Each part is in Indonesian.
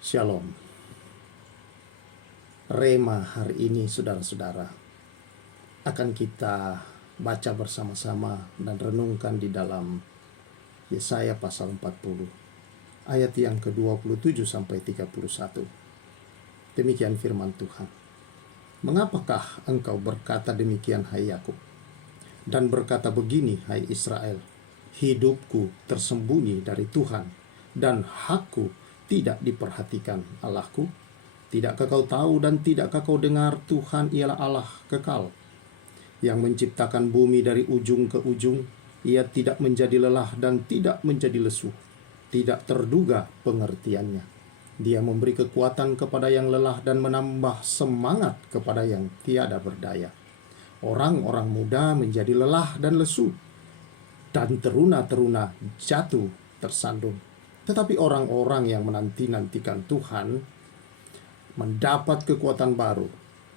Shalom. Rema hari ini saudara-saudara akan kita baca bersama-sama dan renungkan di dalam Yesaya pasal 40 ayat yang ke-27 sampai 31. Demikian firman Tuhan. Mengapakah engkau berkata demikian, hai Yakub, dan berkata begini, hai Israel, hidupku tersembunyi dari Tuhan dan hakku tidak diperhatikan Allahku? Tidakkah kau tahu dan tidakkah kau dengar, Tuhan ialah Allah kekal, yang menciptakan bumi dari ujung ke ujung. Ia tidak menjadi lelah dan tidak menjadi lesu, tidak terduga pengertiannya. Dia memberi kekuatan kepada yang lelah dan menambah semangat kepada yang tiada berdaya. Orang-orang muda menjadi lelah dan lesu, dan teruna-teruna jatuh tersandung. Tetapi orang-orang yang menanti-nantikan Tuhan mendapat kekuatan baru.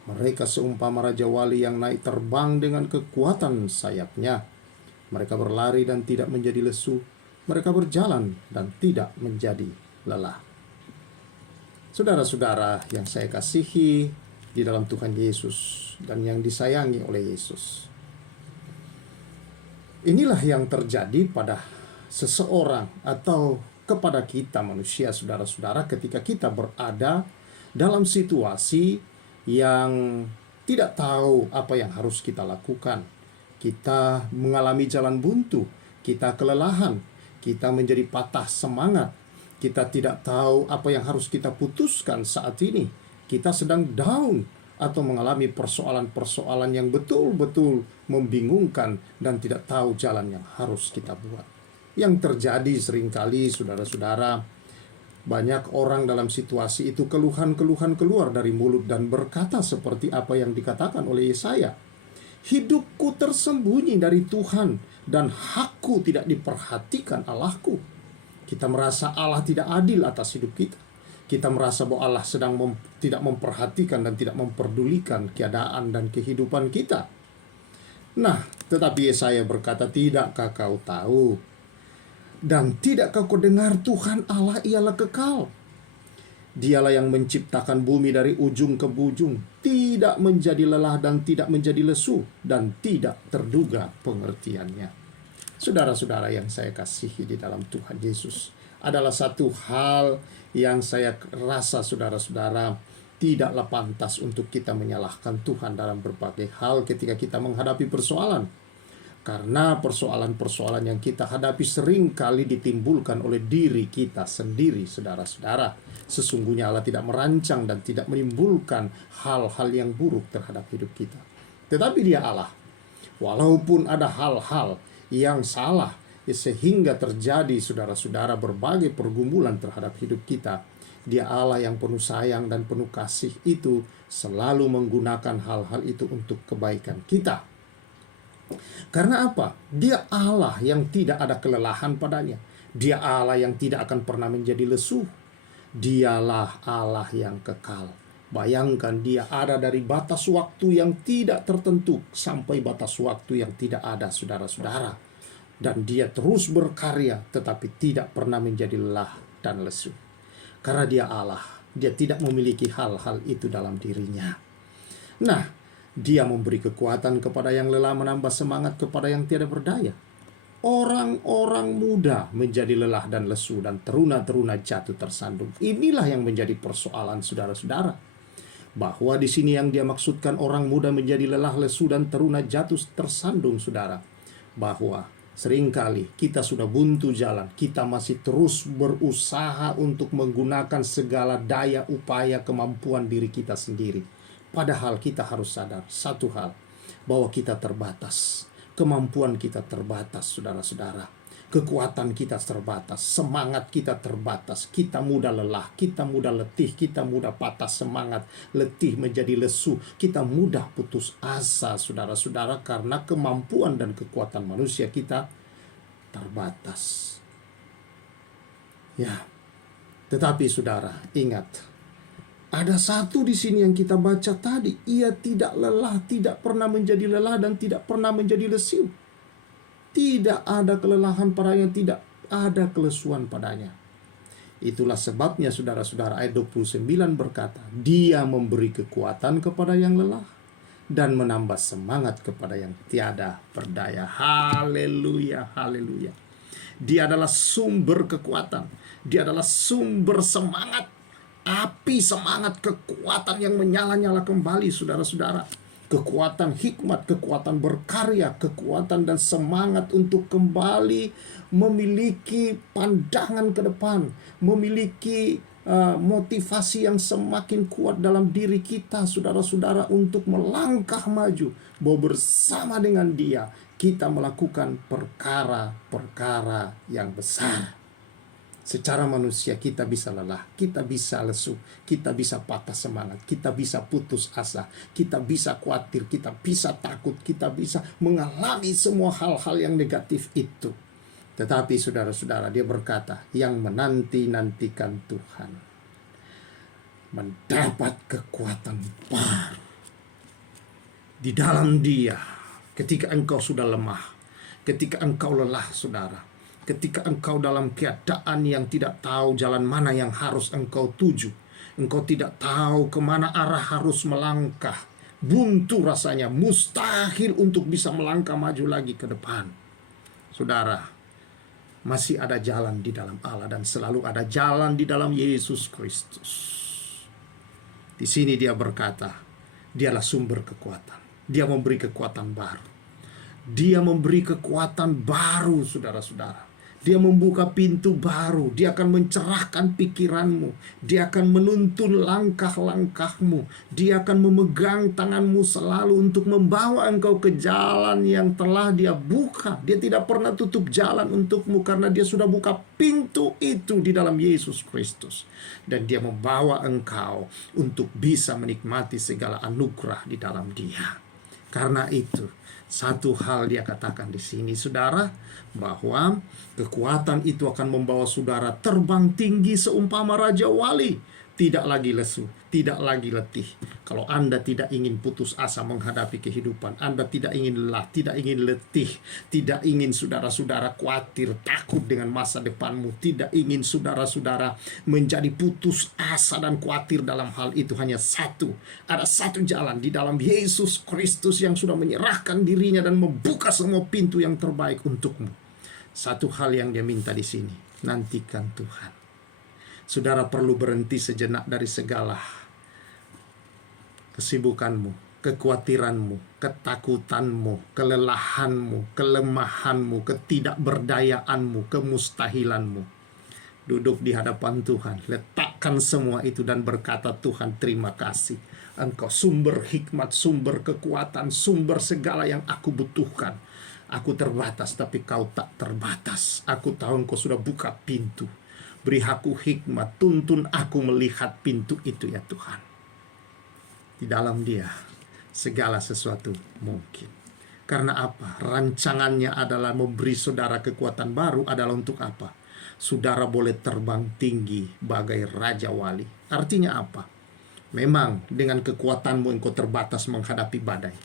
Mereka seumpama Raja Wali yang naik terbang dengan kekuatan sayapnya. Mereka berlari dan tidak menjadi lesu. Mereka berjalan dan tidak menjadi lelah. Saudara-saudara yang saya kasihi di dalam Tuhan Yesus dan yang disayangi oleh Yesus, inilah yang terjadi pada seseorang atau kepada kita manusia, saudara-saudara, ketika kita berada dalam situasi yang tidak tahu apa yang harus kita lakukan. Kita mengalami jalan buntu, kita kelelahan, kita menjadi patah semangat, kita tidak tahu apa yang harus kita putuskan saat ini. Kita sedang down atau mengalami persoalan-persoalan yang betul-betul membingungkan dan tidak tahu jalan yang harus kita buat. Yang terjadi seringkali, saudara-saudara, banyak orang dalam situasi itu keluhan-keluhan keluar dari mulut dan berkata seperti apa yang dikatakan oleh Yesaya. Hidupku tersembunyi dari Tuhan dan hakku tidak diperhatikan Allahku. Kita merasa Allah tidak adil atas hidup kita. Kita merasa bahwa Allah sedang tidak memperhatikan dan tidak memperdulikan keadaan dan kehidupan kita. Nah, tetapi Yesaya berkata, tidakkah kau tahu dan tidakkah kau dengar, Tuhan Allah ialah kekal. Dialah yang menciptakan bumi dari ujung ke ujung, tidak menjadi lelah dan tidak menjadi lesu, dan tidak terduga pengertiannya. Saudara-saudara yang saya kasihi di dalam Tuhan Yesus, adalah satu hal yang saya rasa saudara-saudara tidaklah pantas untuk kita menyalahkan Tuhan dalam berbagai hal ketika kita menghadapi persoalan. Karena persoalan-persoalan yang kita hadapi sering kali ditimbulkan oleh diri kita sendiri, saudara-saudara. Sesungguhnya Allah tidak merancang dan tidak menimbulkan hal-hal yang buruk terhadap hidup kita. Tetapi Dia Allah. Walaupun ada hal-hal yang salah sehingga terjadi, saudara-saudara, berbagai pergumulan terhadap hidup kita, Dia Allah yang penuh sayang dan penuh kasih itu selalu menggunakan hal-hal itu untuk kebaikan kita. Karena apa? Dia Allah yang tidak ada kelelahan padanya. Dia Allah yang tidak akan pernah menjadi lesu. Dialah Allah yang kekal. Bayangkan, Dia ada dari batas waktu yang tidak tertentu sampai batas waktu yang tidak ada, saudara-saudara. Dan Dia terus berkarya tetapi tidak pernah menjadi lelah dan lesu. Karena Dia Allah, Dia tidak memiliki hal-hal itu dalam dirinya. Nah, Dia memberi kekuatan kepada yang lelah, menambah semangat kepada yang tiada berdaya. Orang-orang muda menjadi lelah dan lesu, dan teruna-teruna jatuh tersandung. Inilah yang menjadi persoalan, saudara-saudara. Bahwa di sini yang Dia maksudkan orang muda menjadi lelah, lesu, dan teruna jatuh tersandung, saudara. Bahwa seringkali kita sudah buntu jalan, kita masih terus berusaha untuk menggunakan segala daya, upaya, kemampuan diri kita sendiri. Padahal kita harus sadar satu hal, bahwa kita terbatas. Kemampuan kita terbatas, saudara-saudara. Kekuatan kita terbatas, semangat kita terbatas. Kita mudah lelah, kita mudah letih, kita mudah patah semangat, letih menjadi lesu. Kita mudah putus asa, saudara-saudara, karena kemampuan dan kekuatan manusia kita terbatas. Ya, tetapi saudara, ingat, ada satu di sini yang kita baca tadi. Ia tidak lelah, tidak pernah menjadi lelah, dan tidak pernah menjadi lesu. Tidak ada kelelahan padanya, tidak ada kelesuan padanya. Itulah sebabnya saudara-saudara ayat 29 berkata, Dia memberi kekuatan kepada yang lelah dan menambah semangat kepada yang tiada berdaya. Haleluya, haleluya. Dia adalah sumber kekuatan. Dia adalah sumber semangat. Api semangat, kekuatan yang menyala-nyala kembali, saudara-saudara. Kekuatan hikmat, kekuatan berkarya, kekuatan dan semangat untuk kembali memiliki pandangan ke depan, memiliki motivasi yang semakin kuat dalam diri kita, saudara-saudara, untuk melangkah maju, bahwa bersama dengan Dia kita melakukan perkara-perkara yang besar. Secara manusia kita bisa lelah, kita bisa lesu, kita bisa patah semangat, kita bisa putus asa, kita bisa khawatir, kita bisa takut, kita bisa mengalami semua hal-hal yang negatif itu. Tetapi saudara-saudara, dia berkata, yang menanti-nantikan Tuhan mendapat kekuatan baru. Di dalam Dia, ketika engkau sudah lemah, ketika engkau lelah, saudara, ketika engkau dalam keadaan yang tidak tahu jalan mana yang harus engkau tuju, engkau tidak tahu kemana arah harus melangkah, buntu rasanya, mustahil untuk bisa melangkah maju lagi ke depan. Saudara, masih ada jalan di dalam Allah, dan selalu ada jalan di dalam Yesus Kristus. Di sini dia berkata, Dialah sumber kekuatan. Dia memberi kekuatan baru. Dia memberi kekuatan baru, saudara-saudara. Dia membuka pintu baru. Dia akan mencerahkan pikiranmu. Dia akan menuntun langkah-langkahmu. Dia akan memegang tanganmu selalu untuk membawa engkau ke jalan yang telah Dia buka. Dia tidak pernah tutup jalan untukmu, karena Dia sudah buka pintu itu di dalam Yesus Kristus. Dan Dia membawa engkau untuk bisa menikmati segala anugerah di dalam Dia. Karena itu, satu hal dia katakan di sini, saudara, bahwa kekuatan itu akan membawa saudara terbang tinggi seumpama Raja Wali. Tidak lagi lesu, tidak lagi letih. Kalau Anda tidak ingin putus asa menghadapi kehidupan, Anda tidak ingin lelah, tidak ingin letih, tidak ingin saudara-saudara khawatir, takut dengan masa depanmu, tidak ingin saudara-saudara menjadi putus asa dan khawatir dalam hal itu, hanya satu. Ada satu jalan di dalam Yesus Kristus yang sudah menyerahkan dirinya dan membuka semua pintu yang terbaik untukmu. Satu hal yang dia minta di sini, nantikan Tuhan. Saudara perlu berhenti sejenak dari segala kesibukanmu, kekhawatiranmu, ketakutanmu, kelelahanmu, kelemahanmu, ketidakberdayaanmu, kemustahilanmu. Duduk di hadapan Tuhan, letakkan semua itu dan berkata, Tuhan, terima kasih. Engkau sumber hikmat, sumber kekuatan, sumber segala yang aku butuhkan. Aku terbatas, tapi Kau tak terbatas. Aku tahu Engkau sudah buka pintu. Beri aku hikmat, tuntun aku melihat pintu itu ya Tuhan. Di dalam Dia segala sesuatu mungkin. Karena apa? Rancangannya adalah memberi saudara kekuatan baru. Adalah untuk apa? Saudara boleh terbang tinggi bagai Raja Wali. Artinya apa? Memang dengan kekuatanmu engkau terbatas menghadapi badai.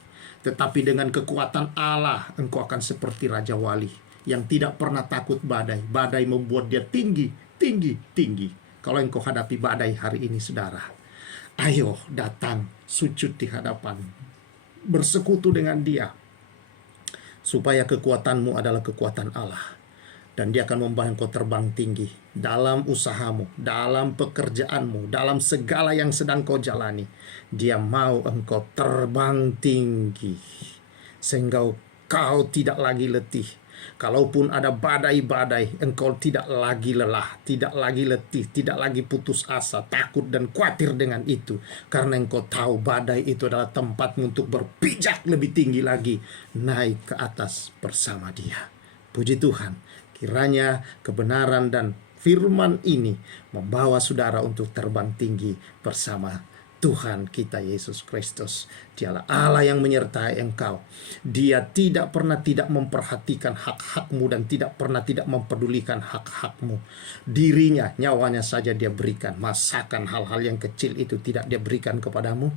Tetapi dengan kekuatan Allah engkau akan seperti Raja Wali yang tidak pernah takut badai. Badai membuat dia tinggi. Kalau engkau hadapi badai hari ini, saudara, ayo datang sujud di hadapan, bersekutu dengan Dia, supaya kekuatanmu adalah kekuatan Allah, dan Dia akan membawa engkau terbang tinggi dalam usahamu, dalam pekerjaanmu, dalam segala yang sedang kau jalani. Dia mau engkau terbang tinggi sehingga kau tidak lagi letih. Kalaupun ada badai-badai, engkau tidak lagi lelah, tidak lagi letih, tidak lagi putus asa, takut dan khawatir dengan itu. Karena engkau tahu badai itu adalah tempatmu untuk berpijak lebih tinggi lagi, naik ke atas bersama Dia. Puji Tuhan, kiranya kebenaran dan firman ini membawa saudara untuk terbang tinggi bersama Tuhan kita Yesus Kristus. Dialah Allah yang menyertai engkau. Dia tidak pernah tidak memperhatikan hak-hakmu dan tidak pernah tidak mempedulikan hak-hakmu. Dirinya, nyawanya saja Dia berikan. Masakan hal-hal yang kecil itu tidak Dia berikan kepadamu?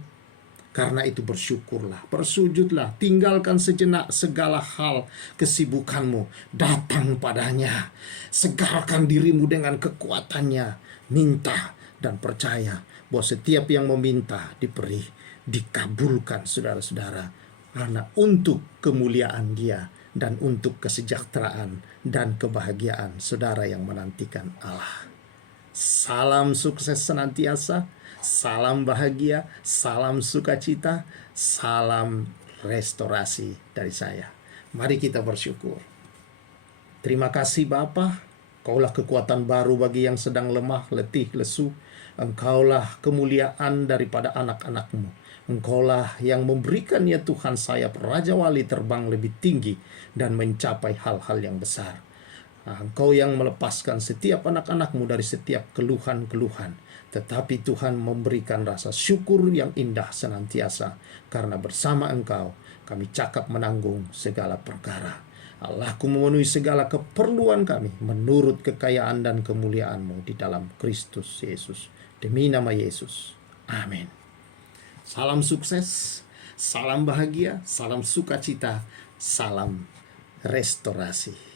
Karena itu bersyukurlah, bersujudlah, tinggalkan sejenak segala hal kesibukanmu, datang padanya, segarkan dirimu dengan kekuatannya. minta dan percaya bahwa setiap yang meminta diberi, dikabulkan saudara-saudara, karena untuk kemuliaan Dia dan untuk kesejahteraan dan kebahagiaan saudara yang menantikan Allah. Salam sukses senantiasa, salam bahagia, salam sukacita, salam restorasi dari saya. Mari kita bersyukur. Terima kasih Bapa, Engkaulah kekuatan baru bagi yang sedang lemah, letih, lesu. Engkaulah kemuliaan daripada anak-anak-Mu. Engkaulah yang memberikan ya Tuhan sayap Raja Wali terbang lebih tinggi dan mencapai hal-hal yang besar. Engkau yang melepaskan setiap anak-anak-Mu dari setiap keluhan-keluhan. Tetapi Tuhan memberikan rasa syukur yang indah senantiasa. Karena bersama Engkau kami cakap menanggung segala perkara. Allahku memenuhi segala keperluan kami menurut kekayaan dan kemuliaan-Mu di dalam Kristus Yesus. Demi nama Yesus. Amin. Salam sukses, salam bahagia, salam sukacita, salam restorasi.